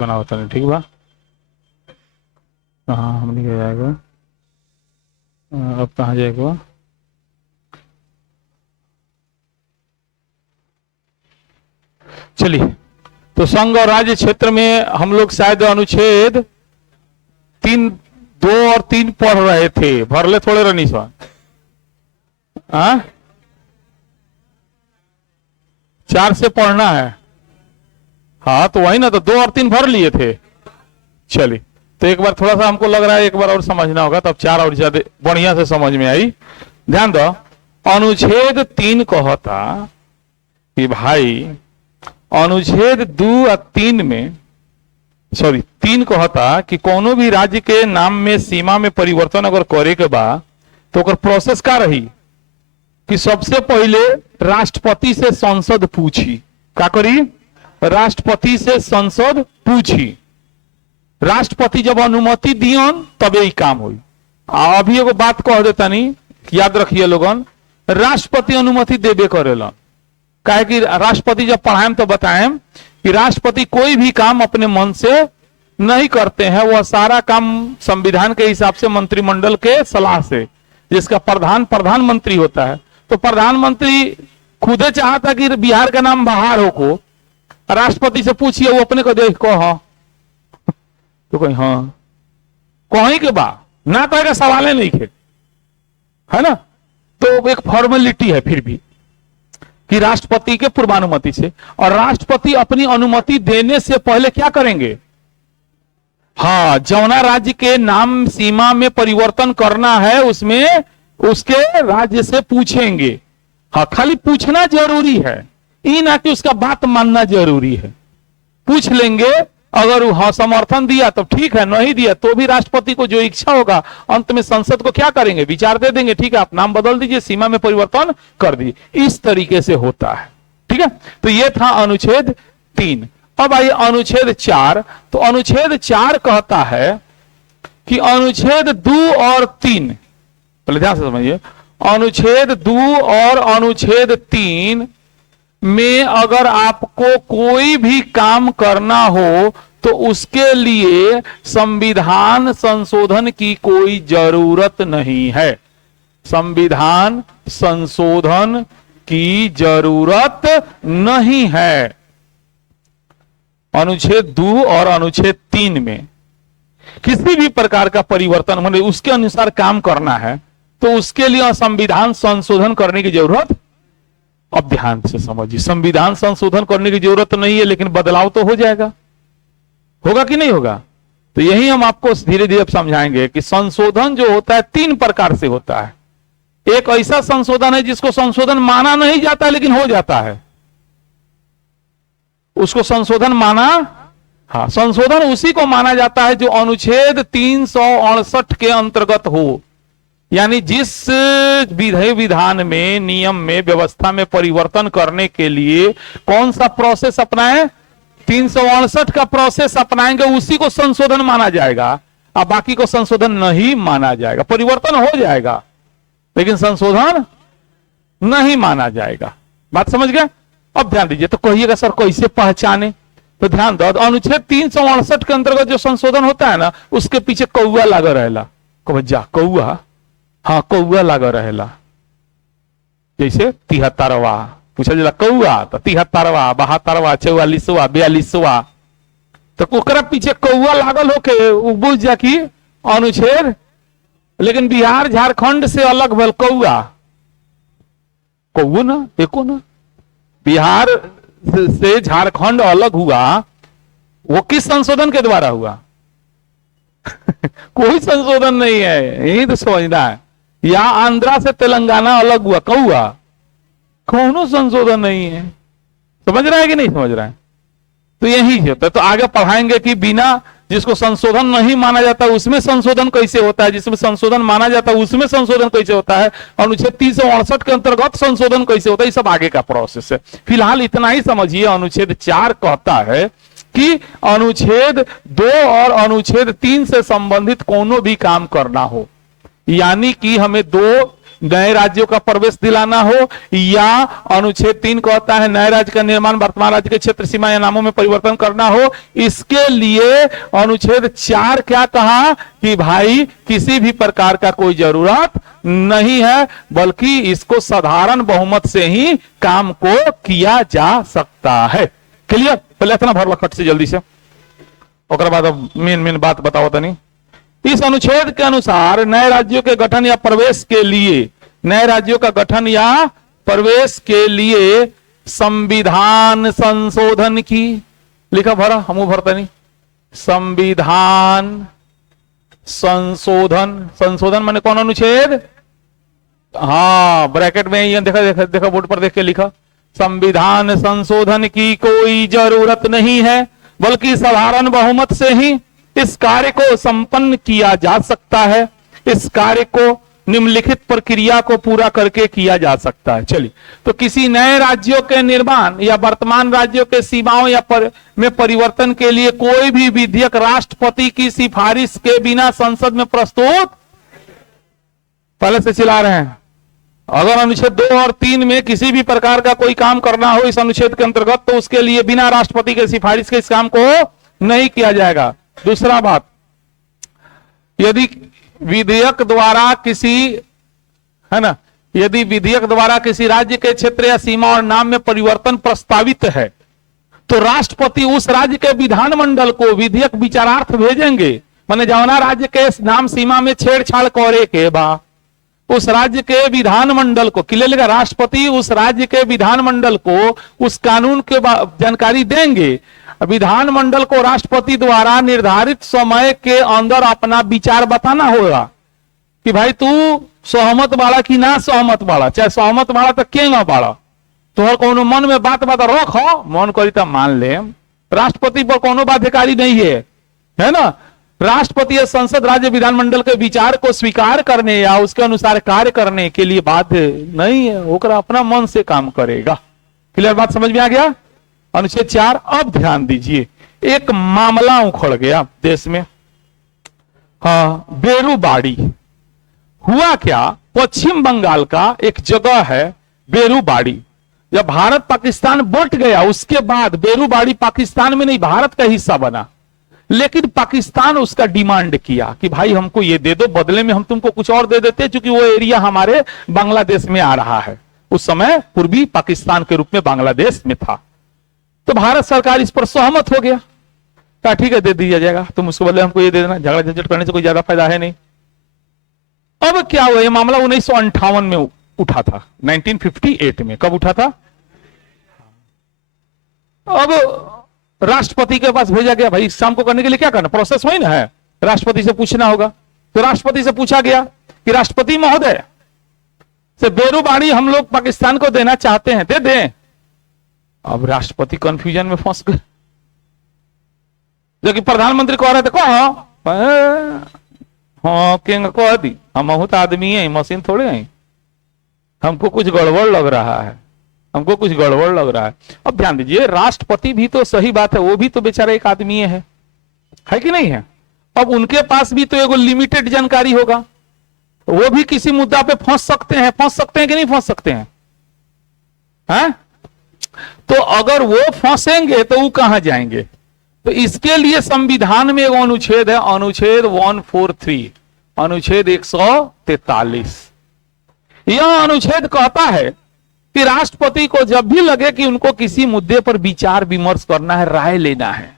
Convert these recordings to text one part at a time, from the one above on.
बना होता नहीं, ठीक बा। कहाँ हमने क्या जाएगा, अब कहाँ जाएगा, चलिए। तो संघ और राज्य क्षेत्र में हम लोग शायद अनुच्छेद 2 और 3 पढ़ रहे थे, भरले थोड़े रनी सर। हाँ, 4 से पढ़ना है। हाँ तो वही ना, तो 2 और 3 भर लिए थे। चलिए, तो एक बार थोड़ा सा हमको लग रहा है एक बार और समझना होगा, तब 4 और ज्यादा बढ़िया से समझ में आई। ध्यान दो, अनुच्छेद 3 कहता कि भाई अनुच्छेद 2 और 3 में, सॉरी 3 कहता कि कोनो भी राज्य के नाम में सीमा में परिवर्तन अगर करे के बा तो ओकर प्रोसेस का रही कि सबसे पहले राष्ट्रपति से संसद पूछी। का करी? राष्ट्रपति से संसद पूछी। राष्ट्रपति जब अनुमति दियन तब यही काम हुई। अभी एगो बात कह देता नहीं, याद रखिए लोगन, राष्ट्रपति अनुमति देबे करेला। काहे कि राष्ट्रपति जब पढ़ाएं तो बताएं कि राष्ट्रपति कोई भी काम अपने मन से नहीं करते हैं, वह सारा काम संविधान के हिसाब से मंत्रिमंडल के सलाह से, जिसका प्रधानमंत्री होता है। तो प्रधानमंत्री खुदे चाहता कि बिहार का नाम बाहर हो को, राष्ट्रपति से पूछिए, वो अपने को देख को हाँ तो कहीं हाँ कहीं के बा ना तो सवाल नहीं खे, है ना। तो एक फॉर्मेलिटी है फिर भी कि राष्ट्रपति के पूर्वानुमति से, और राष्ट्रपति अपनी अनुमति देने से पहले क्या करेंगे? हाँ, जौना राज्य के नाम सीमा में परिवर्तन करना है उसमें उसके राज्य से पूछेंगे। हाँ, खाली पूछना जरूरी है, ये ना कि उसका बात मानना जरूरी है। पूछ लेंगे, अगर हाँ समर्थन दिया तो ठीक है, नहीं दिया तो भी राष्ट्रपति को जो इच्छा होगा अंत में संसद को क्या करेंगे? विचार दे देंगे, ठीक है आप नाम बदल दीजिए, सीमा में परिवर्तन कर दीजिए। इस तरीके से होता है, ठीक है। तो ये था अनुच्छेद 3। अब आइए अनुच्छेद 4। तो अनुच्छेद 4 कहता है कि अनुच्छेद 2 और 3, पहले ध्यान से समझिए, अनुच्छेद 2 और अनुच्छेद 3 में अगर आपको कोई भी काम करना हो तो उसके लिए संविधान संशोधन की कोई जरूरत नहीं है। संविधान संशोधन की जरूरत नहीं है। अनुच्छेद 2 और अनुच्छेद 3 में किसी भी प्रकार का परिवर्तन मतलब उसके अनुसार काम करना है तो उसके लिए संविधान संशोधन करने की जरूरत, अब ध्यान से समझिए, संविधान संशोधन करने की जरूरत नहीं है, लेकिन बदलाव तो हो जाएगा। होगा कि नहीं होगा? तो यही हम आपको धीरे धीरे समझाएंगे कि संशोधन जो होता है 3 प्रकार से होता है। एक ऐसा संशोधन है जिसको संशोधन माना नहीं जाता है लेकिन हो जाता है, उसको संशोधन माना, हाँ संशोधन उसी को माना जाता है जो अनुच्छेद 368 के अंतर्गत हो। यानी जिस विधि विधान में, नियम में, व्यवस्था में परिवर्तन करने के लिए कौन सा प्रोसेस अपनाएं, 368 का प्रोसेस अपनाएंगे, उसी को संशोधन माना जाएगा। अब बाकी को संशोधन नहीं माना जाएगा। परिवर्तन हो जाएगा लेकिन संशोधन नहीं माना जाएगा। बात समझ गए? अब ध्यान दीजिए। तो कहिएगा सर कैसे पहचाने? तो ध्यान दो, अनुच्छेद 368 के अंतर्गत जो संशोधन होता है ना, उसके पीछे कौआ लगा रहेला। जा कौआ, हाँ कौआ लगा रहेला। जैसे 73वां पूछा जाला कौआ, तो 73वां, 72वां, 44वां, 42वां, तो ओकरा पीछे कौआ लागल होके बुझ जा कि अनुच्छेद। लेकिन बिहार झारखंड से अलग भेल कौआ, कौआ ना एको ना, बिहार से झारखंड अलग हुआ, वो किस संशोधन के द्वारा हुआ? कोई संशोधन नहीं है, यही तो समझना है। या आंध्रा से तेलंगाना अलग हुआ, कौआ, कौनो संशोधन नहीं है। समझ रहा है कि नहीं समझ रहा है? तो यही होता है। तो आगे पढ़ाएंगे कि बिना, जिसको संशोधन नहीं माना जाता उसमें संशोधन कैसे होता है, जिसमें संशोधन माना जाता है उसमें संशोधन कैसे होता है, अनुच्छेद 368 के अंतर्गत संशोधन कैसे होता है, ये सब आगे का प्रोसेस है। फिलहाल इतना ही समझिए। अनुच्छेद 4 कहता है कि अनुच्छेद 2 और अनुच्छेद 3 से संबंधित कोनो भी काम करना हो, यानी कि हमें 2 नए राज्यों का प्रवेश दिलाना हो, या अनुच्छेद 3 कहता है नए राज्य का निर्माण वर्तमान राज्य के क्षेत्र सीमा या नामों में परिवर्तन करना हो, इसके लिए अनुच्छेद 4 क्या कहा कि भाई किसी भी प्रकार का कोई जरूरत नहीं है, बल्कि इसको साधारण बहुमत से ही काम को किया जा सकता है। क्लियर? पहले इतना भर खट से जल्दी से, और बाद अब मेन बात बताओ तनी। इस अनुच्छेद के अनुसार नए राज्यों के गठन या प्रवेश के लिए, नए राज्यों का गठन या प्रवेश के लिए संविधान संशोधन की, लिखा भरा, हमू भरता नहीं, संविधान संशोधन, संशोधन माने कौन अनुच्छेद? हाँ, ब्रैकेट में ये देखा देखा बोर्ड पर देख के लिखा, संविधान संशोधन की कोई जरूरत नहीं है, बल्कि साधारण बहुमत से ही इस कार्य को संपन्न किया जा सकता है। इस कार्य को निम्नलिखित प्रक्रिया को पूरा करके किया जा सकता है। चलिए, तो किसी नए राज्यों के निर्माण या वर्तमान राज्यों के सीमाओं या में परिवर्तन के लिए कोई भी विधेयक राष्ट्रपति की सिफारिश के बिना संसद में प्रस्तुत, पहले से चिल्ला रहे हैं, अगर अनुच्छेद 2 और 3 में किसी भी प्रकार का कोई काम करना हो इस अनुच्छेद के अंतर्गत, तो उसके लिए बिना राष्ट्रपति के सिफारिश के इस काम को नहीं किया जाएगा। दूसरा बात, यदि विधेयक द्वारा किसी, है ना, यदि विधेयक द्वारा किसी राज्य के क्षेत्र या सीमा और नाम में परिवर्तन प्रस्तावित है, तो राष्ट्रपति उस राज्य के विधानमंडल को विधेयक विचारार्थ भेजेंगे। माने जौना राज्य के नाम सीमा में छेड़छाड़ करे के बा, उस राज्य के विधानमंडल को, किले राष्ट्रपति उस राज्य के विधानमंडल को उस कानून के जानकारी देंगे। विधानमंडल को राष्ट्रपति द्वारा निर्धारित समय के अंदर अपना विचार बताना होगा कि भाई तू सहमत बाड़ा कि ना सहमत बाड़ा, चाहे सहमत बाड़ा तो केंगा बाड़ा, तोहर कोनो मन में बात रख, मन करी तो मान ले। राष्ट्रपति पर कोनो बाध्यकारी नहीं है ना। राष्ट्रपति या संसद राज्य विधानमंडल के विचार को स्वीकार करने या उसके अनुसार कार्य करने के लिए बाध्य नहीं है, ओकरा अपना मन से काम करेगा। क्लियर बात समझ में आ गया? अनुच्छेद 4। अब ध्यान दीजिए, एक मामला उखड़ गया देश में, हाँ, बेरूबाड़ी। हुआ क्या, पश्चिम बंगाल का एक जगह है बेरूबाड़ी। जब भारत पाकिस्तान बंट गया उसके बाद बेरूबाड़ी पाकिस्तान में नहीं भारत का हिस्सा बना, लेकिन पाकिस्तान उसका डिमांड किया कि भाई हमको ये दे दो, बदले में हम तुमको कुछ और दे देते, क्योंकि वो एरिया हमारे बांग्लादेश में आ रहा है। उस समय पूर्वी पाकिस्तान के रूप में बांग्लादेश में था। तो भारत सरकार इस पर सहमत हो गया, कहा ठीक है दे दिया जाएगा, तुम उसको बदले हमको ये दे देना, झगड़ा झंझट करने से कोई ज्यादा फायदा है नहीं। अब क्या हुआ, ये मामला 1958 में उठा था, 1958 में। कब उठा था? अब राष्ट्रपति के पास भेजा गया, भाई इस काम को करने के लिए क्या करना, प्रोसेस वही ना है, राष्ट्रपति से पूछना होगा। तो राष्ट्रपति से पूछा गया कि राष्ट्रपति महोदय से बेरूबाड़ी हम लोग पाकिस्तान को देना चाहते हैं, दे दें। अब राष्ट्रपति कंफ्यूजन में फंस गए, जो कि प्रधानमंत्री कह रहे थे हाँ कह दी, हम बहुत आदमी है, मशीन थोड़े हैं, हमको कुछ गड़बड़ लग रहा है, हमको कुछ गड़बड़ लग रहा है। अब ध्यान दीजिए, राष्ट्रपति भी तो सही बात है, वो भी तो बेचारा एक आदमी है कि नहीं है। अब उनके पास भी तो एगो लिमिटेड जानकारी होगा, वो भी किसी मुद्दा पे फंस सकते हैं कि नहीं फंस सकते हैं, हैं? तो अगर वो फंसेंगे तो वो कहां जाएंगे? तो इसके लिए संविधान में एक अनुच्छेद है, अनुच्छेद 143, अनुच्छेद 143। यह अनुच्छेद कहता है कि राष्ट्रपति को जब भी लगे कि उनको किसी मुद्दे पर विचार विमर्श करना है, राय लेना है,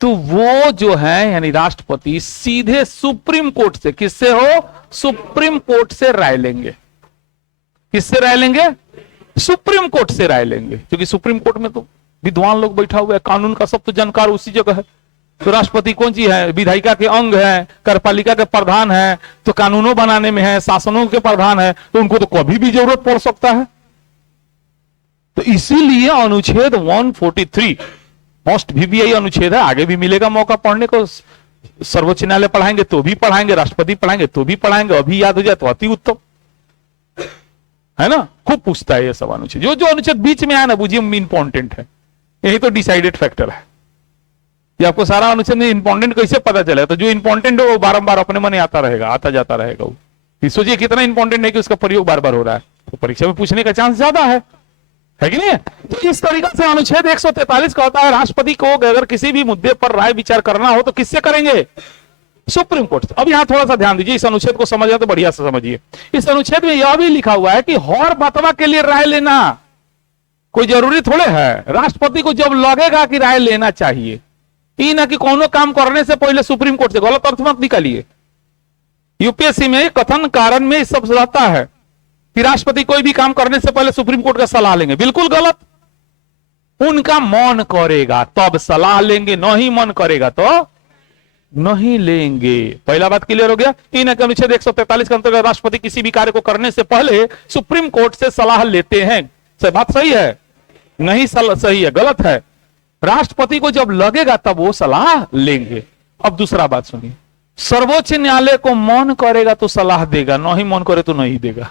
तो वो जो है यानी राष्ट्रपति सीधे सुप्रीम कोर्ट से, किससे हो? सुप्रीम कोर्ट से राय लेंगे। किससे राय लेंगे? सुप्रीम कोर्ट से राय लेंगे, क्योंकि सुप्रीम कोर्ट में तो विद्वान लोग बैठा हुआ है, कानून का सब तो जानकार उसी जगह है। तो राष्ट्रपति कौन चीज है? विधायिका के अंग है, कार्यपालिका के प्रधान है, तो कानूनों बनाने में है, शासनों के प्रधान है, तो उनको तो कभी भी जरूरत पड़ सकता है। तो इसीलिए अनुच्छेद 143 मोस्ट VVI अनुच्छेद है, आगे भी मिलेगा मौका पढ़ने को। सर्वोच्च न्यायालय पढ़ाएंगे तो भी पढ़ाएंगे, राष्ट्रपति पढ़ाएंगे तो भी पढ़ाएंगे, अभी याद हो जाए तो अति उत्तम है ना। खूब पूछता है ये सब अनुच्छेद, जो अनुच्छेद बीच में आया ना बुझिए इंपॉर्टेंट है, यही तो डिसाइडेड फैक्टर है। ये आपको सारा अनुच्छेद में इंपॉर्टेंट कैसे पता चले? तो जो इंपॉर्टेंट है वो बारंबार अपने मन आता रहेगा, आता जाता रहेगा वो, सोचिए कितना इंपॉर्टेंट है कि उसका प्रयोग बार बार हो रहा है, तो परीक्षा में पूछने का चांस ज्यादा है कि नहीं? तो इस तरीके से अनुच्छेद 143 कहता है राष्ट्रपति को अगर किसी भी मुद्दे पर राय विचार करना हो तो किससे करेंगे? सुप्रीम कोर्ट से। अब यहां थोड़ा सा ध्यान दीजिए, इस अनुच्छेद को समझना तो बढ़िया से समझिए। इस अनुच्छेद में यह भी लिखा हुआ है कि हर बतवा के लिए राय लेना कोई जरूरी थोड़े है, राष्ट्रपति को जब लगेगा कि राय लेना चाहिए, ये ना कि कोनो काम करने से पहले सुप्रीम कोर्ट से, गलत अर्थ मत निकालिए। यूपीएससी में कथन कारण में सब रहता है कि राष्ट्रपति कोई भी काम करने से पहले सुप्रीम कोर्ट का सलाह लेंगे, बिल्कुल गलत। उनका मन करेगा तब सलाह लेंगे, नहीं मन करेगा तो नहीं लेंगे। पहला बात क्लियर हो गया। इन अनुच्छेद 143 के अंतर्गत राष्ट्रपति किसी भी कार्य को करने से पहले सुप्रीम कोर्ट से सलाह लेते हैं। बात सही है? नहीं सही है, गलत है। राष्ट्रपति को जब लगेगा तब वो सलाह लेंगे। अब दूसरा बात सुनिए, सर्वोच्च न्यायालय को मन करेगा तो सलाह देगा, नहीं मन करे तो नहीं देगा।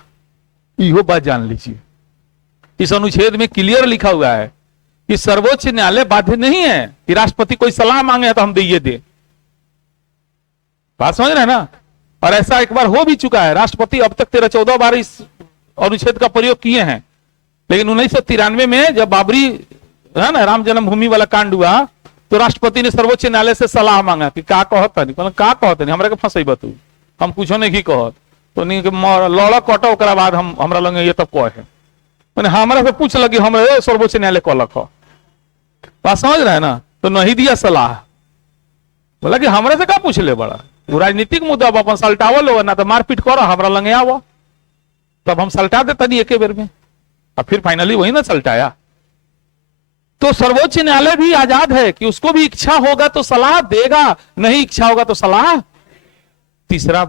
यो बात जान लीजिए, इस अनुच्छेद में क्लियर लिखा हुआ है कि सर्वोच्च न्यायालय बाध्य नहीं है कि राष्ट्रपति कोई सलाह मांगे तो हम दे दे। बात समझ रहे हैं ना? और ऐसा एक बार हो भी चुका है, राष्ट्रपति अब तक 13-14 बार इस अनुच्छेद का प्रयोग किए हैं, लेकिन 1993 में जब बाबरी है ना राम जन्मभूमि वाला कांड हुआ तो राष्ट्रपति ने सर्वोच्च न्यायालय से सलाह मांगा कि का कहता नहीं, का कहता नहीं, हमरा के फंसई बतू, हम कुछो नहीं कहत तो नहीं लड़ कट ओकरा बाद हम हमरा लगे ये तब कहे मैंने हमरा से पूछ लगी हमरे सर्वोच्च न्यायालय कहलक। बात समझ रहे हैं ना? तो नहीं दिया सलाह, बोला कि हमरे से का पूछ ले बड़ा, राजनीतिक मुद्दा अपन सलटावल हो ना तो मारपीट करो, हमरा लगे आओ, तब हम सलटा देता नहीं एक बेर में। और फिर फाइनली वही ना सलटाया। तो सर्वोच्च न्यायालय भी आजाद है कि उसको भी इच्छा होगा तो सलाह देगा, नहीं इच्छा होगा तो सलाह। तीसरा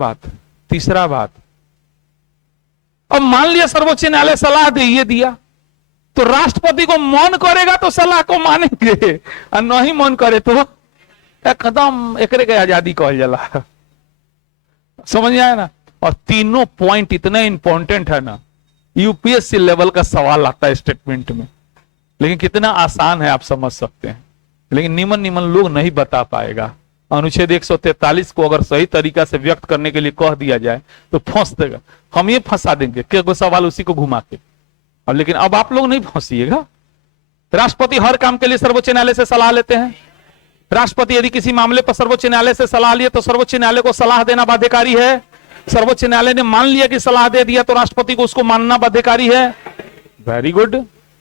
बात, अब मान लिया सर्वोच्च न्यायालय सलाह दे दिया तो राष्ट्रपति को मन करेगा तो सलाह को मानेंगे और नहीं मन करे तो एकदम एकरे के आजादी कहल जाला। समझ में आया ना? और तीनों पॉइंट इतना इंपॉर्टेंट है ना, यूपीएससी लेवल का सवाल आता है स्टेटमेंट में, लेकिन कितना आसान है आप समझ सकते हैं, लेकिन निमन लोग नहीं बता पाएगा। अनुच्छेद 143 को अगर सही तरीका से व्यक्त करने के लिए कह दिया जाए तो फंस देगा, हम ये फंसा देंगे कि सवाल उसी को घुमा के। अब लेकिन अब आप लोग नहीं फंसिएगा। राष्ट्रपति हर काम के लिए सर्वोच्च न्यायालय से सलाह लेते हैं। राष्ट्रपति यदि किसी मामले पर सर्वोच्च न्यायालय से सलाह लिए तो सर्वोच्च न्यायालय को सलाह देना बाध्यकारी है। सर्वोच्च न्यायालय ने मान लिया कि सलाह दे दिया तो राष्ट्रपति को उसको मानना बाध्यकारी है। वेरी गुड,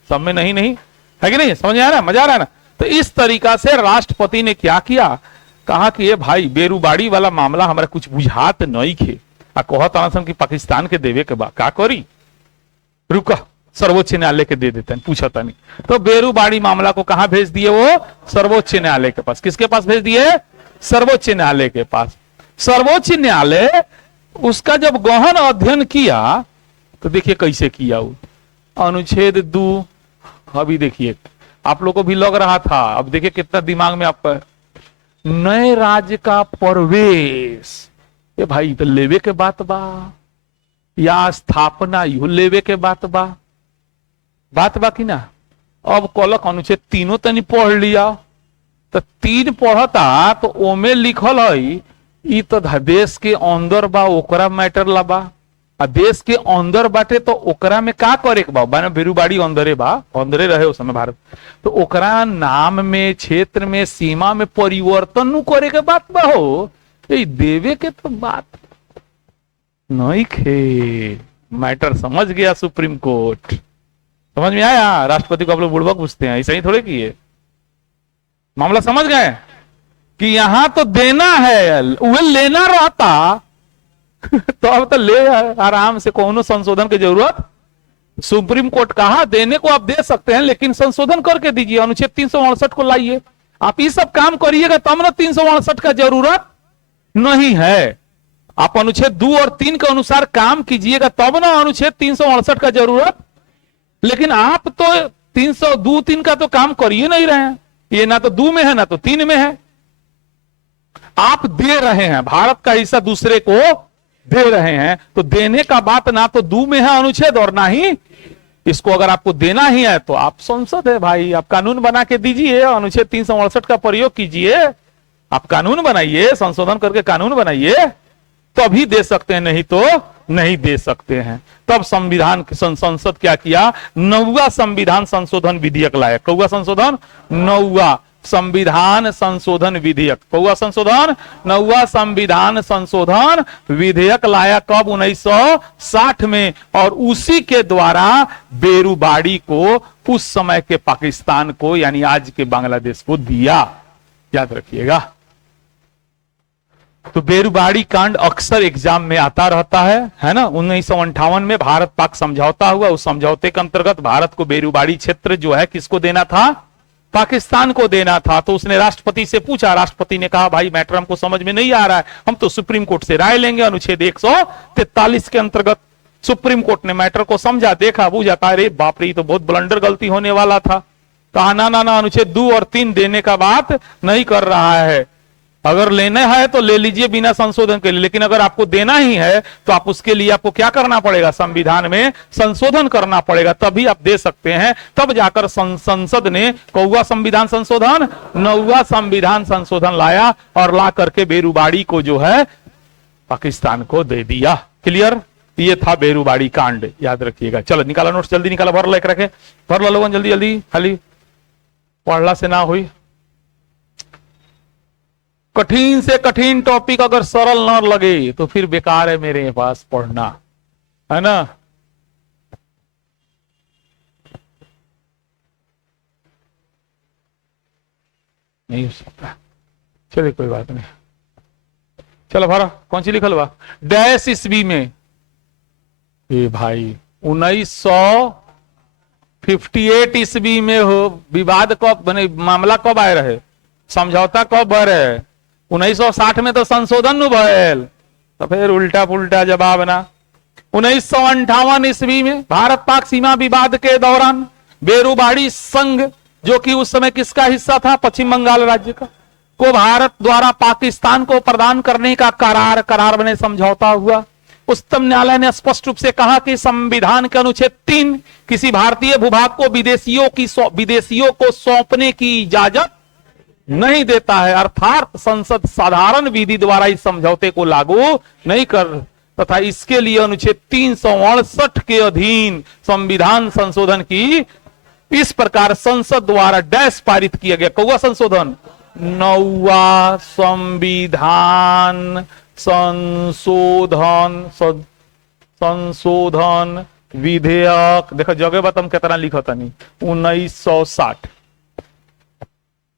सब में नहीं है कि नहीं? समझ आ रहा है? मजा आ रहा है ना? तो इस तरीका से राष्ट्रपति ने क्या किया, कहा कि ये भाई बेरुबाड़ी वाला मामला हमारा कुछ बुझात नहीं खे, कहता कि पाकिस्तान के देवे के बाद का करी, रुका सर्वोच्च न्यायालय के दे देते हैं, पूछा था नहीं। तो बेरुबाड़ी मामला को कहां भेज दिए? वो सर्वोच्च न्यायालय के पास। किसके पास भेज दिए? सर्वोच्च न्यायालय के पास। सर्वोच्च न्यायालय उसका जब गहन अध्ययन किया तो देखिए कैसे किया वो। अनुच्छेद 2, अभी देखिए आप लोगों को भी लग रहा था, अब देखिए कितना दिमाग में आपका, नए राज्य का प्रवेश, ये भाई तो लेवे के बात बा, या स्थापना यू लेवे के बात बा कि ना। अब कलक अनुच्छेद 3 तनी पढ़ लिया, तो 3 पढ़ता तो ओमे लिखल है ई तो देश के अंदर बा, ओकरा मैटर ला बा, आ देश के अंदर बाटे तो ओकरा में का करे के बा, माने बेरुबाड़ी अंदरे बा, अंदरे रहे उस समय भारत, तो ओकरा नाम में, क्षेत्र में, सीमा में परिवर्तन नु करे के बात बा। हो ये देवे के तो बात नहीं खे। मैटर समझ गया सुप्रीम कोर्ट, समझ में आया? राष्ट्रपति को आप लोग बुड़बक पूछते हैं, ऐसा ही थोड़े किए, मामला समझ गए कि यहां तो देना है, वो लेना रहता तो अब तो ले आराम से, कोनो संशोधन की जरूरत। सुप्रीम कोर्ट कहा देने को आप दे सकते हैं लेकिन संशोधन करके दीजिए, अनुच्छेद 368 को लाइए, आप ये सब काम करिएगा तब ना 368 का जरूरत नहीं है। आप अनुच्छेद 2 और 3 के अनुसार काम कीजिएगा तब ना अनुच्छेद 368 का जरूरत। लेकिन आप तो 302-3 का तो काम कर ही नहीं रहे हैं, ये ना तो 2 में है ना तो 3 में है। आप दे रहे हैं, भारत का हिस्सा दूसरे को दे रहे हैं, तो देने का बात ना तो 2 में है अनुच्छेद और ना ही इसको। अगर आपको देना ही है तो आप संसद है भाई, आप कानून बना के दीजिए, अनुच्छेद 368 का प्रयोग कीजिए, आप कानून बनाइए, संशोधन करके कानून बनाइए, तभी दे सकते हैं, नहीं तो नहीं दे सकते हैं। तब संविधान संसद क्या किया, 9वां संविधान संशोधन विधेयक लाया। कौवा संशोधन, 9वां संविधान संशोधन विधेयक, कौवा संशोधन, 9वां संविधान संशोधन विधेयक लाया। कब, 1960 में। और उसी के द्वारा बेरुबाड़ी को, उस समय के पाकिस्तान को, यानी आज के बांग्लादेश को दिया। याद रखिएगा। तो बेरुबाड़ी कांड अक्सर एग्जाम में आता रहता है ना। 1958 में भारत पाक समझौता हुआ। उस समझौते के अंतर्गत भारत को बेरुबाड़ी क्षेत्र जो है किसको देना था, पाकिस्तान को देना था। तो उसने राष्ट्रपति से पूछा, राष्ट्रपति ने कहा भाई मैटर हमको समझ में नहीं आ रहा है, हम तो सुप्रीम कोर्ट से राय लेंगे। अनुच्छेद 143 के अंतर्गत सुप्रीम कोर्ट ने मैटर को समझा, देखा, बूझा, कहा अरे बाप रे, तो बहुत ब्लंडर गलती होने वाला था। कहा ना ना ना, अनुच्छेद 2 और 3 देने का बात नहीं कर रहा है। अगर लेना है तो ले लीजिए बिना संशोधन के लिए, लेकिन अगर आपको देना ही है तो आप उसके लिए आपको क्या करना पड़ेगा, संविधान में संशोधन करना पड़ेगा, तभी आप दे सकते हैं। तब जाकर संसद ने कौवा संविधान संशोधन, 9वां संविधान संशोधन लाया और ला करके बेरुबाड़ी को जो है पाकिस्तान को दे दिया। क्लियर। ये था बेरुबाड़ी कांड, याद रखिएगा। चलो निकाला नोट्स, जल्दी निकाला, भर लो, एक रखे भर लो लोगन, जल्दी जल्दी, खाली पढ़ला से ना हुई। कठिन से कठिन टॉपिक अगर सरल न लगे तो फिर बेकार है मेरे पास पढ़ना, है ना। नहीं हो सकता, चलिए कोई बात नहीं। चलो भरा, कौन सी लिखल बा, डैश ईस्वी में। ए भाई 1958 ईस्वी में हो, विवाद कब बने, मामला कब आए रहे, समझौता कब भर है, 1960 में तो संशोधन नु भयल, तो फिर उल्टा पुल्टा जवाब ना। 1958 ईस्वी में भारत पाक सीमा विवाद के दौरान बेरुबाड़ी संघ, जो कि उस समय किसका हिस्सा था, पश्चिम बंगाल राज्य का, को भारत द्वारा पाकिस्तान को प्रदान करने का करार बने समझौता हुआ। उच्चतम न्यायालय ने स्पष्ट रूप से कहा कि संविधान के अनुच्छेद 3 किसी भारतीय भूभाग को विदेशियों को सौंपने की इजाजत नहीं देता है, अर्थात संसद साधारण विधि द्वारा इस समझौते को लागू नहीं कर, तथा इसके लिए अनुच्छेद 368 के अधीन संविधान संशोधन की इस प्रकार संसद द्वारा डैश पारित किया गया। कौवा संशोधन, 9वां संविधान संशोधन विधेयक। देखो जगह बताऊं कितना लिखा था, नहीं 1960।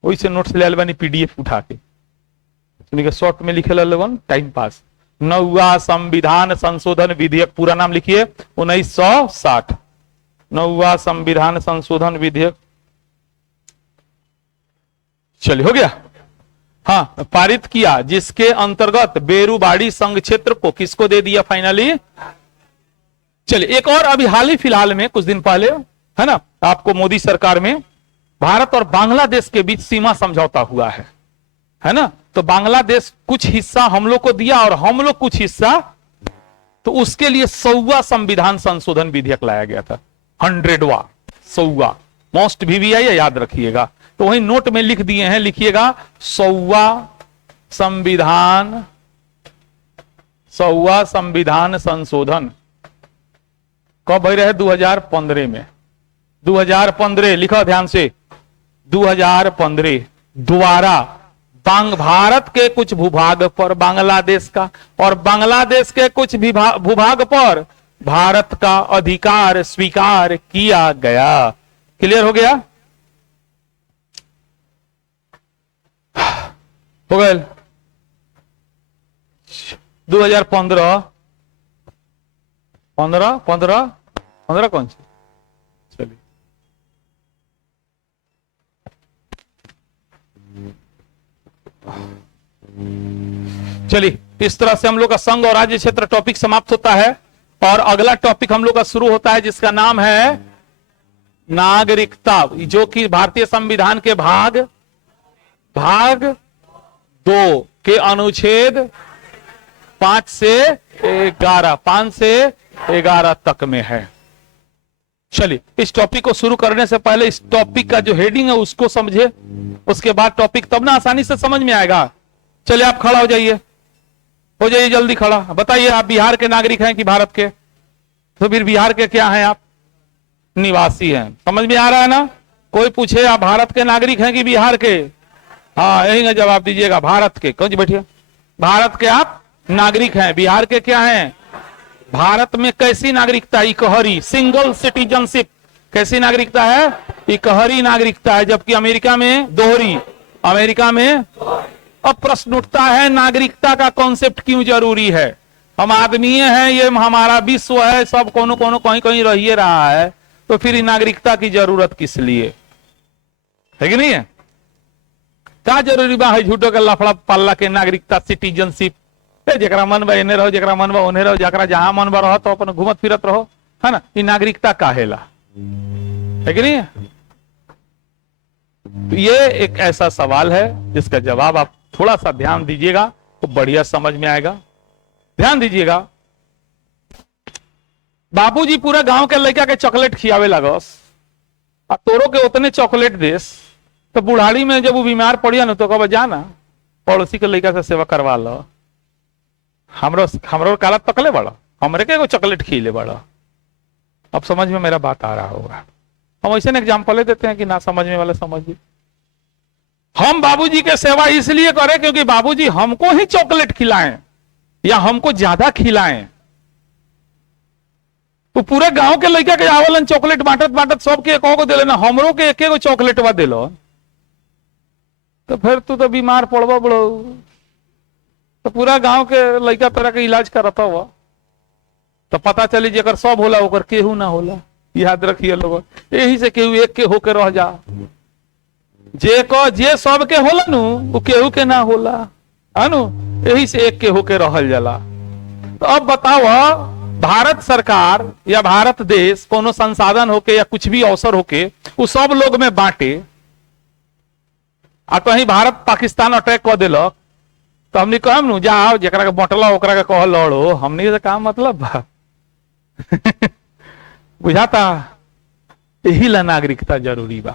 वही से नोट्स ले बानी पीडीएफ उठा के, सुनिए शॉर्ट में लिखे लगन, टाइम पास। 9वां संविधान संशोधन विधेयक, पूरा नाम लिखिए, 1960 9वां संविधान संशोधन विधेयक। चलिए हो गया, हाँ पारित किया, जिसके अंतर्गत बेरुबाड़ी संघ क्षेत्र को किसको दे दिया फाइनली। चलिए एक और अभी हाल ही फिलहाल में कुछ दिन पहले, है ना, आपको मोदी सरकार में भारत और बांग्लादेश के बीच सीमा समझौता हुआ है ना। तो बांग्लादेश कुछ हिस्सा हम लोग को दिया और हम लोग कुछ हिस्सा, तो उसके लिए 100वां संविधान संशोधन विधेयक लाया गया था। 100वां 100वां मोस्ट VVI है, याद रखिएगा। तो वही नोट में लिख दिए हैं, लिखिएगा 100वां संविधान संशोधन कब हो रहे, 2015 में। 2015 लिखा ध्यान से, 2015 द्वारा भारत के कुछ भूभाग पर बांग्लादेश का और बांग्लादेश के कुछ भूभाग पर भारत का अधिकार स्वीकार किया गया। क्लियर हो गया, हो गए। 2015 15 कौन सी, चलिए चलिए इस तरह से हम लोग का संघ और राज्य क्षेत्र टॉपिक समाप्त होता है और अगला टॉपिक हम लोग का शुरू होता है जिसका नाम है नागरिकता, जो कि भारतीय संविधान के भाग 2 के अनुच्छेद 5 से 11 तक में है। चलिए इस टॉपिक को शुरू करने से पहले इस टॉपिक का जो हेडिंग है उसको समझे, उसके बाद टॉपिक तब ना आसानी से समझ में आएगा। चलिए आप खड़ा हो जाइए, हो जाइए जल्दी खड़ा, बताइए आप बिहार के नागरिक हैं कि भारत के? तो फिर बिहार के क्या हैं आप? निवासी हैं। समझ में आ रहा है ना? कोई पूछे आप भारत के नागरिक हैं कि बिहार के? हाँ, यही ना जवाब दीजिएगा, भारत के। कौन जी बैठिए, भारत के आप नागरिक हैं। बिहार के क्या हैं? भारत में कैसी नागरिकता? Ikahari, single citizenship. कैसी नागरिकता है? इकहरी नागरिकता है। जबकि अमेरिका में दोहरी। अमेरिका में। अब प्रश्न उठता है, नागरिकता का कॉन्सेप्ट क्यों जरूरी है? हम आदमी हैं, ये हमारा विश्व है, सब कोनो कोनो कहीं कहीं रह ही रहा है, तो फिर नागरिकता की जरूरत किस लिए है कि नहीं है? क्या जरूरी बा है झूठो के लफड़ा पल्ला के नागरिकता, सिटीजनशिप? जरा मन बा एने रहो, जरा मन बा ओने रहो, जरा जहां मन बा रहो तो अपन घूमत फिरत रहो, है ना? ये नागरिकता काहेला, है कि नहीं है? तो ये एक ऐसा सवाल है जिसका जवाब आप थोड़ा सा ध्यान दीजिएगा तो बढ़िया समझ में आएगा। ध्यान दीजिएगा, बाबूजी पूरा गांव के लड़का के चॉकलेट खियावे लगस, और तोरो के उतने चॉकलेट देस, तो बुढ़ाड़ी में जब वो बीमार पड़िया ना तो कब जाना पड़ोसी के लड़का से सेवा करवा लो। हमरो काला तकले बड़ा, हमरे के एगो चॉकलेट खिले बड़ा। अब समझ में मेरा बात आ रहा होगा। हम ऐसे एग्जाम्पल देते हैं कि ना समझने वाले समझिए। हम बाबूजी के सेवा इसलिए करें क्योंकि बाबूजी हमको ही चॉकलेट खिलाएं या हमको ज्यादा खिलाएं। तो पूरे गांव के लड़का के आवलन चॉकलेट बांटत बांटत सबके एक को दे लेना, हमरो के एक एगो चॉकलेट दे लो, तो फिर तू तो बीमार पड़बो बड़ो, तो पूरा गांव के लड़का तरह के इलाज करता हुआ तो पता चली जेकर सब होला ओकर केहू ना होला। याद रखिए लोग, यही से केहू एक के होके रह जा, जे सब के होला नु वो केहू के ना होला, है नु? यही से एक के होके रहल जाला। तो अब बताओ, भारत सरकार या भारत देश कोनो संसाधन होके या कुछ भी अवसर होके वो सब लोग में बांटे, आ कहीं भारत पाकिस्तान अटैक कर दिलक तो हमने कहम नु जाओ जरा के बटला ओकरा के कह लड़ो, हमने से काम मतलब बा। बुझाता? यही ला नागरिकता जरूरी बा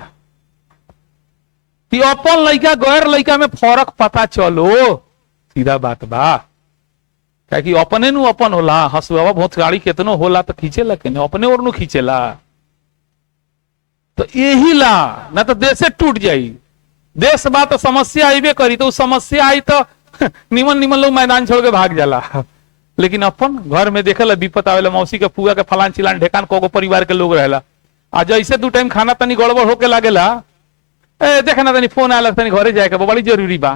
कि अपन लड़का गैर लड़का में फर्क पता चलो। सीधा बात बा, क्या कि अपने नु अपन होला, हसुआ बहुत गाड़ी कितनो होला तो खींचेला के अपने और नु खींचेला। तो यही ला, ना तो देश टूट जाई। देश बा तो समस्या आईबे करी, तो समस्या आई तो निमन निमन लोग मैदान छोड़ के भाग जाला। लेकिन अपन घर में देखल विपत आवेला, मौसी के फुआ के फलान चिलान ढेकान को परिवार के लोग रहेला, आज जैसे 2 टाइम खाना तनी गड़बड़ होके लागेला, देखे ना तनी फोन आया तनी घरे जाए के बड़ी जरूरी बा,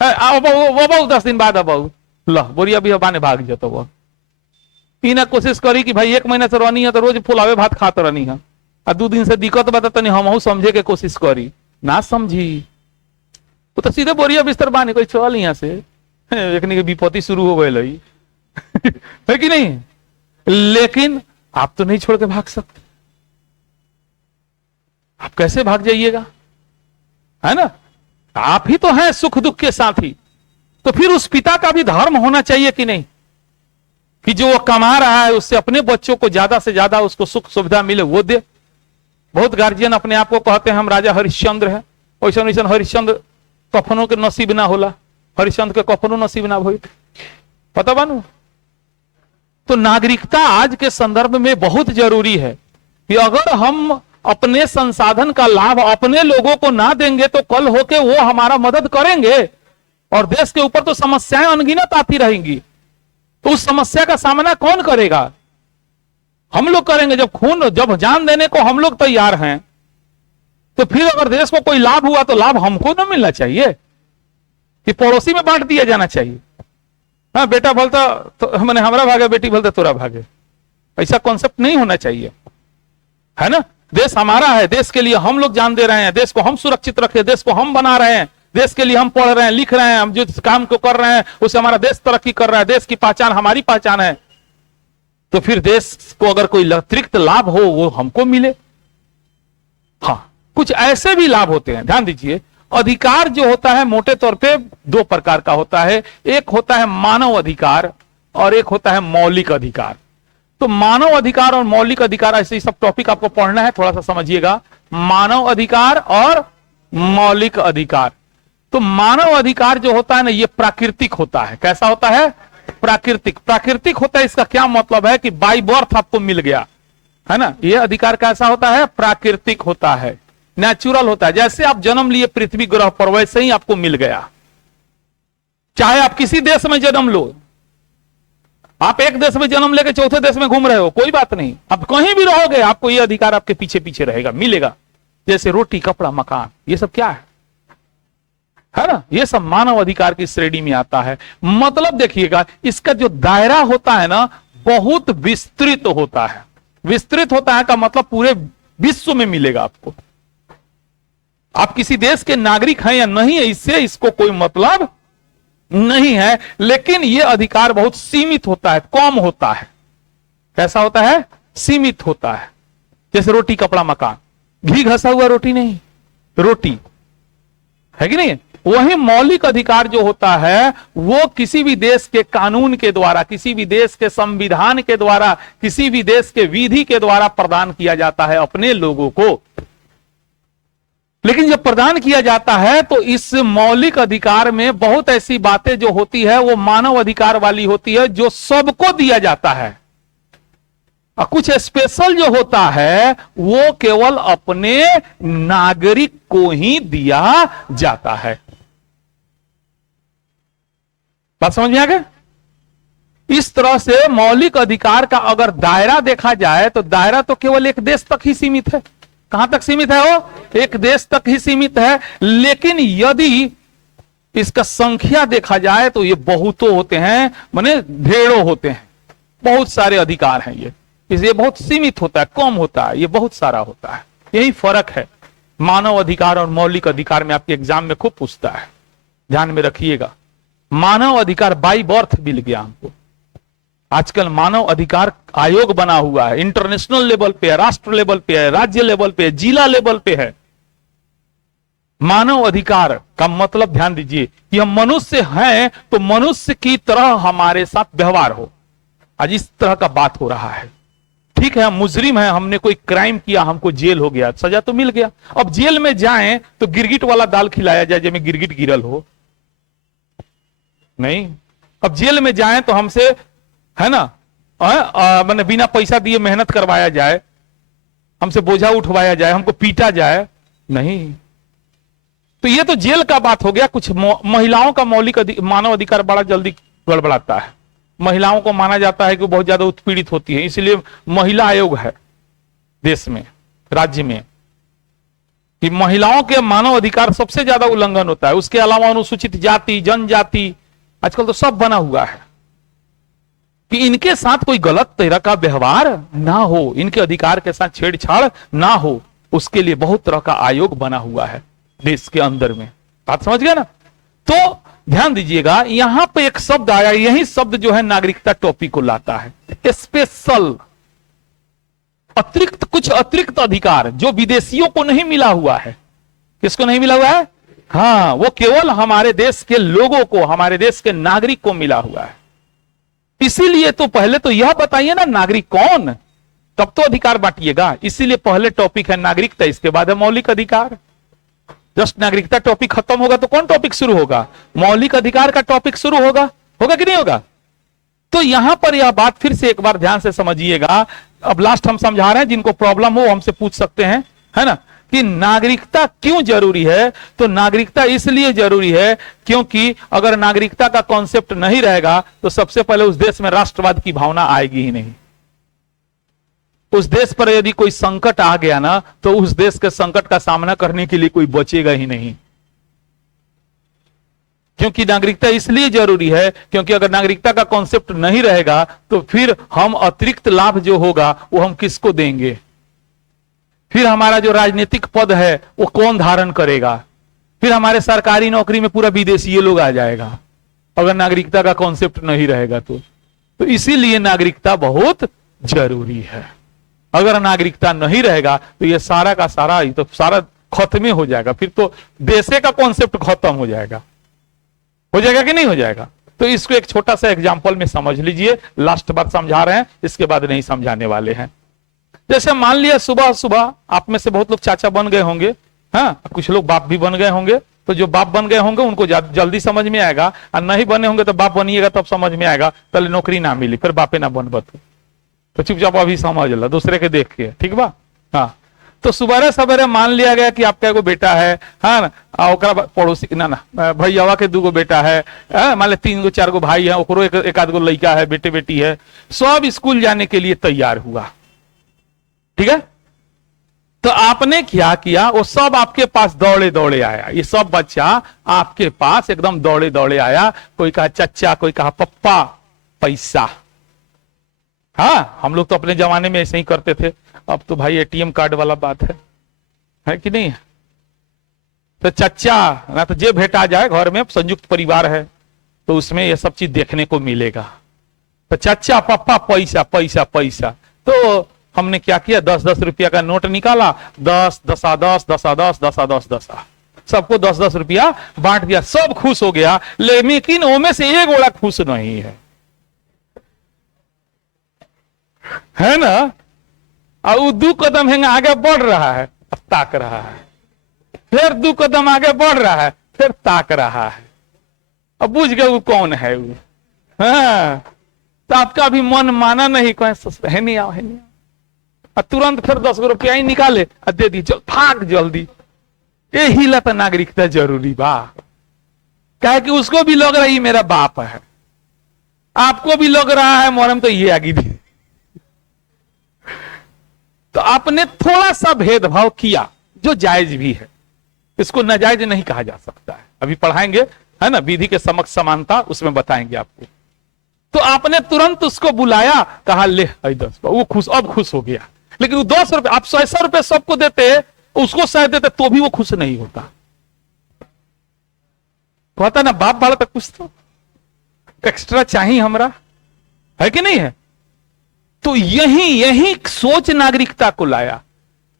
वो 10 दिन बाद अब ल बोरिया भी बाने भाग जतो। वो इना कोशिश करी कि भाई 1 महीना से रहनी है तो रोज फुलावे भात खात रहनी है, और 2 दिन से दिक्कत बता तनी हम समझे के कोशिश करी, ना समझी वो तो सीधे बोरिया बिस्तर बाने कोई चल यहाँ से एकनी के विपत्ति शुरू हो गई है कि नहीं? लेकिन आप तो नहीं छोड़ के भाग सकते, आप कैसे भाग जाइएगा, है ना? आप ही तो हैं सुख दुख के साथी। तो फिर उस पिता का भी धर्म होना चाहिए कि नहीं कि जो वो कमा रहा है उससे अपने बच्चों को ज्यादा से ज्यादा उसको सुख सुविधा मिले वो दे। बहुत गार्जियन अपने आप को कहते हैं हम राजा हरिश्चंद्र हैं, वैसा वैसा हरिश्चंद्र कफनों के नसीब ना होला, हरिश्चंद्र के कफनों नसीब ना भई, पता बानू? तो नागरिकता आज के संदर्भ में बहुत जरूरी है कि अगर हम अपने संसाधन का लाभ अपने लोगों को ना देंगे तो कल होके वो हमारा मदद करेंगे और देश के ऊपर तो समस्याएं अनगिनत आती रहेंगी। तो उस समस्या का सामना कौन करेगा? हम लोग करेंगे। जब जान देने को हम लोग तैयार हैं, तो फिर अगर देश को कोई लाभ हुआ तो लाभ हमको ना मिलना चाहिए कि पड़ोसी में बांट दिया जाना चाहिए। हाँ, बेटा बोलता तो मैंने हमारा भागे, बेटी बोलता तोरा भागे, ऐसा कॉन्सेप्ट नहीं होना चाहिए, है ना? देश हमारा है, देश के लिए हम लोग जान दे रहे हैं, देश को हम सुरक्षित रखें, देश को हम बना रहे हैं, देश के लिए हम पढ़ रहे हैं, लिख रहे हैं, हम जो काम को कर रहे हैं उससे हमारा देश तरक्की कर रहा है, देश की पहचान हमारी पहचान है। तो फिर देश को अगर कोई अतिरिक्त लाभ हो वो हमको मिले। हाँ, कुछ ऐसे भी लाभ होते हैं, ध्यान दीजिए। अधिकार जो होता है मोटे तौर पे 2 प्रकार का होता है, एक होता है मानव अधिकार और एक होता है मौलिक अधिकार। तो मानव अधिकार और मौलिक अधिकार, ऐसे ही सब टॉपिक आपको पढ़ना है, थोड़ा सा समझिएगा। मानव अधिकार और मौलिक अधिकार। तो मानव अधिकार जो होता है ना, ये प्राकृतिक होता है। कैसा होता है? प्राकृतिक, प्राकृतिक होता है इसका क्या मतलब है कि बाय बर्थ आपको मिल गया, है ना। ये अधिकार कैसा होता है? प्राकृतिक होता है, नेचुरल होता है। जैसे आप जन्म लिए पृथ्वी ग्रह पर, वैसे ही आपको मिल गया। चाहे आप किसी देश में जन्म लो, आप एक देश में जन्म लेके चौथे देश में घूम रहे हो, कोई बात नहीं, आप कहीं भी रहोगे आपको ये अधिकार आपके पीछे पीछे रहेगा, मिलेगा। जैसे रोटी, कपड़ा, मकान, ये सब क्या है ना, ये सब मानव अधिकार की श्रेणी में आता है। मतलब देखिएगा, इसका जो दायरा होता है ना, बहुत विस्तृत होता है। विस्तृत होता है का मतलब पूरे विश्व में मिलेगा आपको। आप किसी देश के नागरिक हैं या नहीं है, इससे इसको कोई मतलब नहीं है, लेकिन यह अधिकार बहुत सीमित होता है, कम होता है। कैसा होता है? सीमित होता है। जैसे रोटी, कपड़ा, मकान, घी घसा हुआ रोटी नहीं, रोटी है कि नहीं। वही मौलिक अधिकार जो होता है वो किसी भी देश के कानून के द्वारा, किसी भी देश के संविधान के द्वारा, किसी भी देश के विधि के द्वारा प्रदान किया जाता है अपने लोगों को। लेकिन जब प्रदान किया जाता है तो इस मौलिक अधिकार में बहुत ऐसी बातें जो होती है वो मानव अधिकार वाली होती है, जो सबको दिया जाता है। और कुछ स्पेशल जो होता है वो केवल अपने नागरिक को ही दिया जाता है। बात समझ में आ गया? इस तरह से मौलिक अधिकार का अगर दायरा देखा जाए तो दायरा तो केवल एक देश तक ही सीमित है। कहां तक सीमित है? वो एक देश तक ही सीमित है। लेकिन यदि इसका संख्या देखा जाए तो ये बहुतों होते हैं, माने ढेरों होते हैं, बहुत सारे अधिकार हैं। ये इसलिए बहुत सीमित होता है, कम होता है, ये बहुत सारा होता है। यही फर्क है मानव अधिकार और मौलिक अधिकार में। आपके एग्जाम में खूब पूछता है, ध्यान में रखिएगा। मानव अधिकार बाय बर्थ मिल गया हमको। आजकल मानव अधिकार आयोग बना हुआ है, इंटरनेशनल लेवल पे है, राष्ट्र लेवल पे है, राज्य लेवल पे है, जिला लेवल पे है। मानव अधिकार का मतलब ध्यान दीजिए कि हम मनुष्य हैं तो मनुष्य की तरह हमारे साथ व्यवहार हो। आज इस तरह का बात हो रहा है। ठीक है, हम मुजरिम हैं, हमने कोई क्राइम किया, हमको जेल हो गया, सजा तो मिल गया। अब जेल में जाएं तो गिरगिट वाला दाल खिलाया जाए जिसमें गिरगिट गिरल हो? नहीं। अब जेल में जाएं तो हमसे, है ना, मैंने बिना पैसा दिए मेहनत करवाया जाए, हमसे बोझा उठवाया जाए, हमको पीटा जाए? नहीं। तो ये तो जेल का बात हो गया। कुछ महिलाओं का मौलिक मानव अधिकार बड़ा जल्दी गड़बड़ाता है। महिलाओं को माना जाता है कि बहुत ज्यादा उत्पीड़ित होती है, इसलिए महिला आयोग है देश में, राज्य में, कि महिलाओं के मानव अधिकार सबसे ज्यादा उल्लंघन होता है। उसके अलावा अनुसूचित जाति, जनजाति, आजकल तो सब बना हुआ है कि इनके साथ कोई गलत तरह का व्यवहार ना हो, इनके अधिकार के साथ छेड़छाड़ ना हो, उसके लिए बहुत तरह का आयोग बना हुआ है देश के अंदर में। बात समझ गए ना? तो ध्यान दीजिएगा, यहां पे एक शब्द आया, यही शब्द जो है नागरिकता टॉपिक को लाता है। स्पेशल, अतिरिक्त, कुछ अतिरिक्त अधिकार जो विदेशियों को नहीं मिला हुआ है। किसको नहीं मिला हुआ है? हाँ, वो केवल हमारे देश के लोगों को, हमारे देश के नागरिक को मिला हुआ है। इसीलिए तो पहले तो यह बताइए ना नागरिक कौन, तब तो अधिकार बांटिएगा। इसीलिए पहले टॉपिक है नागरिकता, इसके बाद है मौलिक अधिकार। जस्ट नागरिकता टॉपिक खत्म होगा तो कौन टॉपिक शुरू होगा? मौलिक अधिकार का टॉपिक शुरू होगा। होगा कि नहीं होगा? तो यहां पर यह बात फिर से एक बार ध्यान से समझिएगा। अब लास्ट हम समझा रहे हैं, जिनको प्रॉब्लम हो हमसे पूछ सकते हैं, है ना, कि नागरिकता क्यों जरूरी है। तो नागरिकता इसलिए जरूरी है क्योंकि अगर नागरिकता का कॉन्सेप्ट नहीं रहेगा तो सबसे पहले उस देश में राष्ट्रवाद की भावना आएगी ही नहीं। उस देश पर यदि कोई संकट आ गया ना तो उस देश के संकट का सामना करने के लिए कोई बचेगा ही नहीं। क्योंकि नागरिकता इसलिए जरूरी है क्योंकि अगर नागरिकता का कॉन्सेप्ट नहीं रहेगा तो फिर हम अतिरिक्त लाभ जो होगा वो हम किसको देंगे? फिर हमारा जो राजनीतिक पद है वो कौन धारण करेगा? फिर हमारे सरकारी नौकरी में पूरा विदेशी लोग आ जाएगा अगर नागरिकता का कॉन्सेप्ट नहीं रहेगा तो इसीलिए नागरिकता बहुत जरूरी है। अगर नागरिकता नहीं रहेगा तो ये सारा का सारा, तो सारा खत्म हो जाएगा। फिर तो देशे का कॉन्सेप्ट खत्म हो जाएगा कि नहीं हो जाएगा? तो इसको एक छोटा सा एग्जांपल में समझ लीजिए। लास्ट बात समझा रहे हैं, इसके बाद नहीं समझाने वाले हैं। जैसे मान लिया सुबह सुबह आप में से बहुत लोग चाचा बन गए होंगे, हाँ, कुछ लोग बाप भी बन गए होंगे, तो जो बाप बन गए होंगे उनको जल्दी समझ में आएगा, और नहीं बने होंगे तो बाप बनिएगा तब समझ में आएगा, पहले नौकरी ना मिली फिर बापे ना बन बतू। तो चुपचाप अभी समझ लो दूसरे के देख के, ठीक बा। हाँ, तो सुबह सवेरे मान लिया गया कि आपका एगो बेटा है, हाँ ना, ओकरा पड़ोसी ना भैयावा के 2 गो बेटा है, मान ले 3 गो 4 गो भाई है, ओकरो एक आध गो लड़का है, बेटे बेटी है, सब स्कूल जाने के लिए तैयार हुआ, ठीक है। तो आपने क्या किया, वो सब आपके पास दौड़े दौड़े आया, ये सब बच्चा आपके पास एकदम दौड़े दौड़े आया। कोई कहा चचा, कोई कहा पप्पा, पैसा। हाँ, हम लोग तो अपने जमाने में ऐसे ही करते थे, अब तो भाई एटीएम कार्ड वाला बात है कि नहीं। तो चचा ना, तो जे भेटा जाए, घर में संयुक्त परिवार है तो उसमें ये सब चीज देखने को मिलेगा। तो चचा पप्पा पैसा पैसा पैसा। तो हमने क्या किया, 10-10 रुपया का नोट निकाला, 10 10 10 10 10 10 10 10, सबको 10-10 रुपया बांट दिया, सब खुश हो गया। लेकिन उनमें से एक गोला खुश नहीं है ना। और वो 2 कदम है आगे बढ़ रहा है, अब ताक रहा है, फिर 2 कदम आगे बढ़ रहा है, फिर ताक रहा है। अब बुझ गए वो कौन है वो। हाँ, तो आपका भी मन माना नहीं, कहें है नहीं आओ, है नहीं आओ, तुरंत फिर 10 रुपया ही निकाले और दे दी, भाग जल्दी। ये हिला तो नागरिकता जरूरी बा, कहे कि उसको भी लग रहा है मेरा बाप है, आपको भी लग रहा है मोरम तो ये आगे दी। तो आपने थोड़ा सा भेदभाव किया जो जायज भी है, इसको नाजायज नहीं कहा जा सकता है। अभी पढ़ाएंगे, है ना, विधि के समक्ष समानता, उसमें बताएंगे आपको। तो आपने तुरंत उसको बुलाया, कहा ले 10, वो खुश, अब खुश हो गया। लेकिन वो 10 रुपए, आप 100 रुपए सबको देते, उसको 100 देते तो भी वो खुश नहीं होता। कहता ना बाप वाला तो कुछ तो एक्स्ट्रा चाहिए हमरा, है कि नहीं है। तो यही सोच नागरिकता को लाया।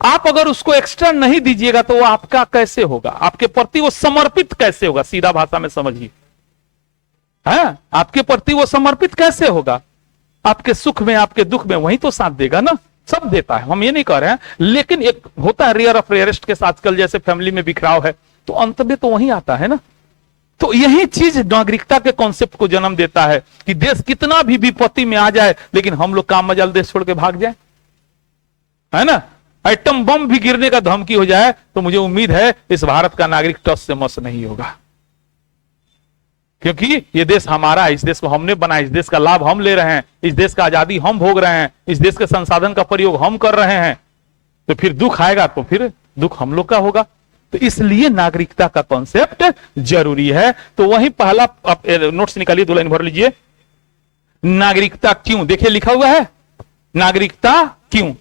आप अगर उसको एक्स्ट्रा नहीं दीजिएगा तो वो आपका कैसे होगा, आपके प्रति वो समर्पित कैसे होगा, सीधा भाषा में समझिए। हाँ, आपके प्रति वो समर्पित कैसे होगा, आपके सुख में आपके दुख में वही तो साथ देगा ना। सब देता है, हम ये नहीं कह रहे हैं, लेकिन एक होता है रेयर ऑफ रेयरेस्ट के साथ, आजकल जैसे फैमिली में बिखराव है तो अंत में तो वही आता है ना। तो यही चीज नागरिकता के कॉन्सेप्ट को जन्म देता है कि देश कितना भी विपत्ति में आ जाए लेकिन हम लोग काम मजाल देश छोड़ के भाग जाए, है ना। एटम बम भी गिरने का धमकी हो जाए तो मुझे उम्मीद है इस भारत का नागरिक टस से मस नहीं होगा, क्योंकि ये देश हमारा है, इस देश को हमने बनाया, इस देश का लाभ हम ले रहे हैं, इस देश का आजादी हम भोग रहे हैं, इस देश के संसाधन का प्रयोग हम कर रहे हैं। तो फिर दुख आएगा तो फिर दुख हम लोग का होगा। तो इसलिए नागरिकता का कॉन्सेप्ट जरूरी है। तो वही पहला आप नोट्स निकालिए, 2 लाइन भर लीजिए। नागरिकता क्यों, देखिए लिखा हुआ है नागरिकता क्यों।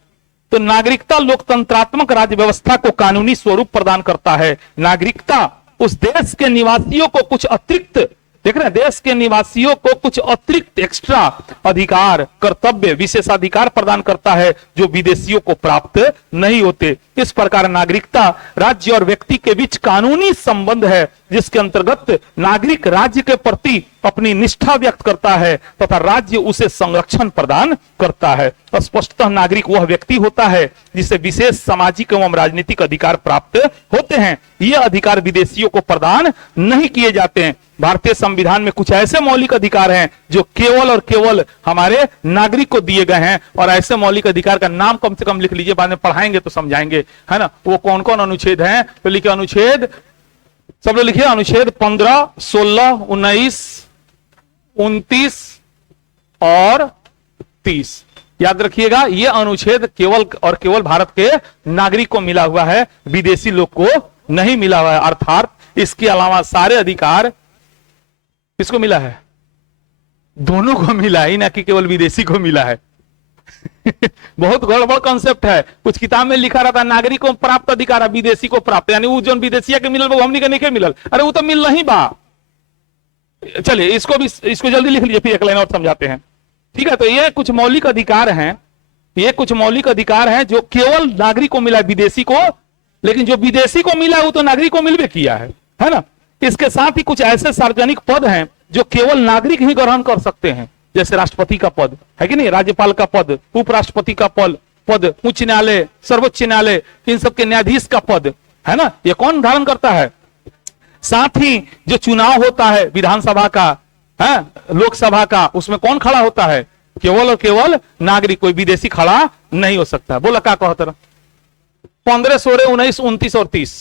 तो नागरिकता लोकतंत्रात्मक राज्य व्यवस्था को कानूनी स्वरूप प्रदान करता है। नागरिकता उस देश के निवासियों को कुछ अतिरिक्त, देख रहे हैं, देश के निवासियों को कुछ अतिरिक्त एक्स्ट्रा अधिकार, कर्तव्य, विशेषाधिकार प्रदान करता है जो विदेशियों को प्राप्त नहीं होते। इस प्रकार नागरिकता राज्य और व्यक्ति के बीच कानूनी संबंध है जिसके अंतर्गत नागरिक राज्य के प्रति अपनी निष्ठा व्यक्त करता है तथा राज्य उसे संरक्षण प्रदान करता है। स्पष्टतः नागरिक वह व्यक्ति होता है जिसे विशेष सामाजिक एवं राजनीतिक अधिकार प्राप्त होते हैं। ये अधिकार विदेशियों को प्रदान नहीं किए जाते हैं। भारतीय संविधान में कुछ ऐसे मौलिक अधिकार हैं जो केवल और केवल हमारे नागरिक को दिए गए हैं, और ऐसे मौलिक अधिकार का नाम कम से कम लिख लीजिए, बाद में पढ़ाएंगे तो समझाएंगे, है ना। वो कौन कौन अनुच्छेद हैं, तो लिखिए अनुच्छेद, सब लोग लिखिए, अनुच्छेद 15, 16, 19, 29 और 30। याद रखिएगा, ये अनुच्छेद केवल और केवल भारत के नागरिक को मिला हुआ है, विदेशी लोग को नहीं मिला हुआ है। अर्थात इसके अलावा सारे अधिकार किसको मिला है, दोनों को मिला है, ना कि केवल विदेशी को मिला है। बहुत गड़बड़ कॉन्सेप्ट है। कुछ किताब में लिखा रहता है नागरिक को प्राप्त अधिकार है, विदेशी को प्राप्त, यानी वो जो विदेशिया के मिलल वो हमनी के नहीं मिलल। अरे वो तो मिल नहीं बा। चलिए इसको जल्दी लिख लीजिए, फिर एक लाइन और समझाते हैं, ठीक है। तो ये कुछ मौलिक अधिकार हैं, ये कुछ मौलिक अधिकार हैं जो केवल नागरिक को मिला है, विदेशी को, लेकिन जो विदेशी को मिला है वो तो नागरिक को मिलवे किया है ना। इसके साथ ही कुछ ऐसे सार्वजनिक पद हैं जो केवल नागरिक ही ग्रहण कर सकते हैं, जैसे राष्ट्रपति का पद है कि नहीं, राज्यपाल का पद, उपराष्ट्रपति का पद, उच्च न्यायालय, सर्वोच्च न्यायालय, इन सबके न्यायाधीश का पद, है ना। ये कौन धारण करता है, साथ ही जो चुनाव होता है विधानसभा का, है लोकसभा का, उसमें कौन खड़ा होता है? केवल और केवल नागरिक, कोई विदेशी खड़ा नहीं हो सकता। बोला क्या कहते रहा? 15, 16, 19, 29 और 30,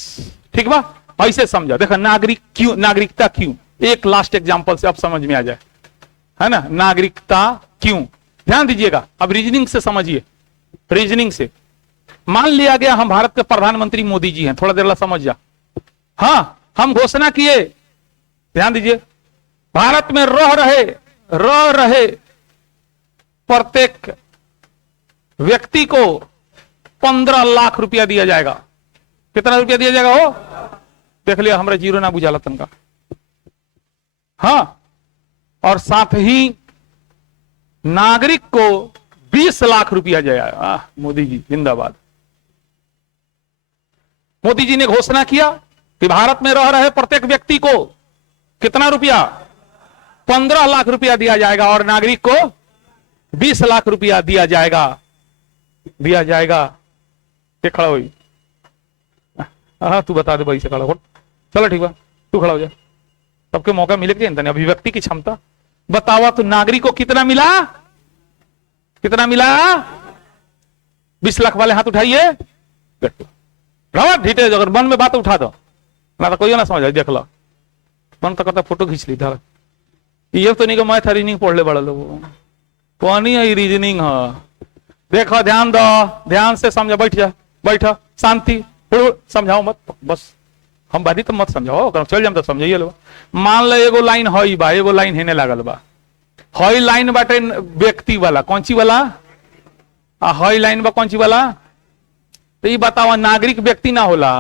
ठीक बा? ऐसे समझा। देखा नागरिक क्यों, नागरिकता क्यों, एक लास्ट एग्जांपल से अब समझ में आ जाए, है ना? नागरिकता क्यों, ध्यान दीजिएगा, अब रीजनिंग से समझिए। रीजनिंग से मान लिया गया हम भारत के प्रधानमंत्री मोदी जी हैं, थोड़ा देर ला समझ जा। हाँ, हम घोषणा किए, ध्यान दीजिए, भारत में रह रहे प्रत्येक व्यक्ति को 15 लाख रुपया दिया जाएगा। कितना रुपया दिया जाएगा? हो देख लिया, हमारा जीरो ना बुझाला तनका। हाँ, और साथ ही नागरिक को 20 लाख रुपया जाएगा। मोदी जी जिंदाबाद। मोदी जी ने घोषणा किया कि भारत में रह रहे प्रत्येक व्यक्ति को कितना रुपया? 15 लाख रुपया दिया जाएगा और नागरिक को 20 लाख रुपया दिया जाएगा। खड़ा हुई, हाँ तू बता दे भाई से खड़ा हो। चलो ठीक बा, तू खड़ा हो जा, सबके मौका मिले कि नहीं? अभिव्यक्ति की क्षमता बतावा। तो नागरिक को कितना मिला? कितना मिला? 20 लाख वाले हाथ उठाइए। ढीटे, अगर मन में बात उठा दो ना तो कोई ना समझ, देख लो मन तो करता फोटो खींच ली धर। ये तो नहीं कि मैं था रीजनिंग पढ़ ले बड़ा लोग, पानी है रीजनिंग है। देखो ध्यान दो, ध्यान से समझो, बैठ जा, बैठो शांति, समझाओ मत, बस हम बारी तो मत समझाओ, अगर चल जाम तो समझाइए लो। मान लो एगो लाइन हई बा, एगो लाइन हेने लागल बा, हई लाइन बाटे व्यक्ति वाला, कौन सी वाला? हई लाइन बा कौन सी वाला? तो ये बताओ, नागरिक व्यक्ति ना होला?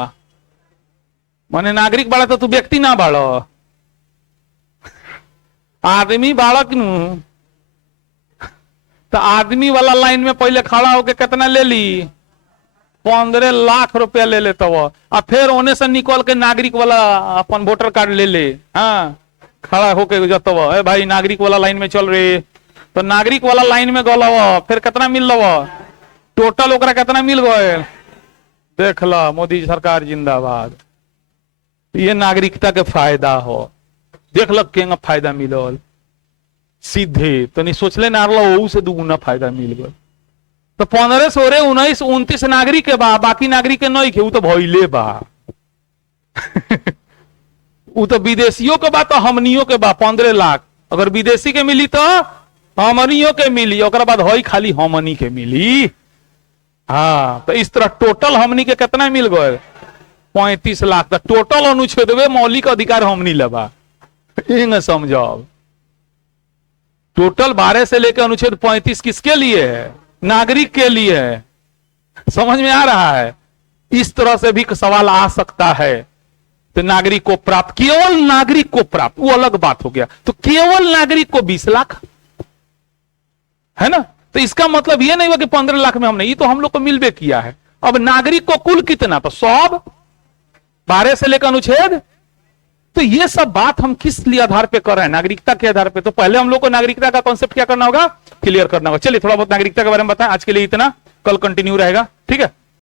माने नागरिक बाड़ा तो तू व्यक्ति ना बाड़ो, आदमी बाड़क नु। तो आदमी वाला लाइन में पहले खड़ा होके कितना ले ली? 15 लाख रुपया ले लेता वो, और फिर ओने से निकल के नागरिक वाला अपन वोटर कार्ड ले ले। हाँ, खड़ा होके जत भाई नागरिक वाला लाइन में चल रहे, तो नागरिक वाला लाइन में गल, फिर कितना मिल लो? टोटल ओकरा कितना मिल गए? देख लो, मोदी सरकार जिंदाबाद। ये नागरिकता के फायदा हो, देख लो केंगा फायदा मिलल सीधे, तो नहीं सोचले ना लो से दुगुना फायदा मिल गया। तो 15, 16, 19, 29 नागरिक के बा, बाकी नागरिक के नहीं के, वो तो भइले बा। वो तो विदेशियों के बा, तो हमनियों के बा 15 लाख। अगर विदेशी के मिली तो हमनियों के मिली, और बाद हई खाली हमनी के मिली। हाँ, तो इस तरह टोटल हमनी के कितना मिल गए? 35 लाख। तो टोटल अनुच्छेद में मौलिक अधिकार हमनी लबा, समझो। टोटल 12 से लेकर अनुच्छेद 35 किसके लिए है? नागरिक के लिए है। समझ में आ रहा है? इस तरह से भी सवाल आ सकता है। तो नागरिक को प्राप्त, केवल नागरिक को प्राप्त, वो अलग बात हो गया। तो केवल नागरिक को 20 लाख, है ना? तो इसका मतलब ये नहीं हुआ कि 15 लाख में हमने, ये तो हम लोग को मिलबे किया है। अब नागरिक को कुल कितना? तो सब 12 से लेकर अनुच्छेद। तो ये सब बात हम किस लिए आधार पे कर रहे हैं? नागरिकता के आधार पे। तो पहले हम लोग को नागरिकता का कॉन्सेप्ट क्या करना होगा? क्लियर करना होगा। चलिए थोड़ा बहुत नागरिकता के बारे में बताएं। आज के लिए इतना, कल कंटिन्यू रहेगा, ठीक है?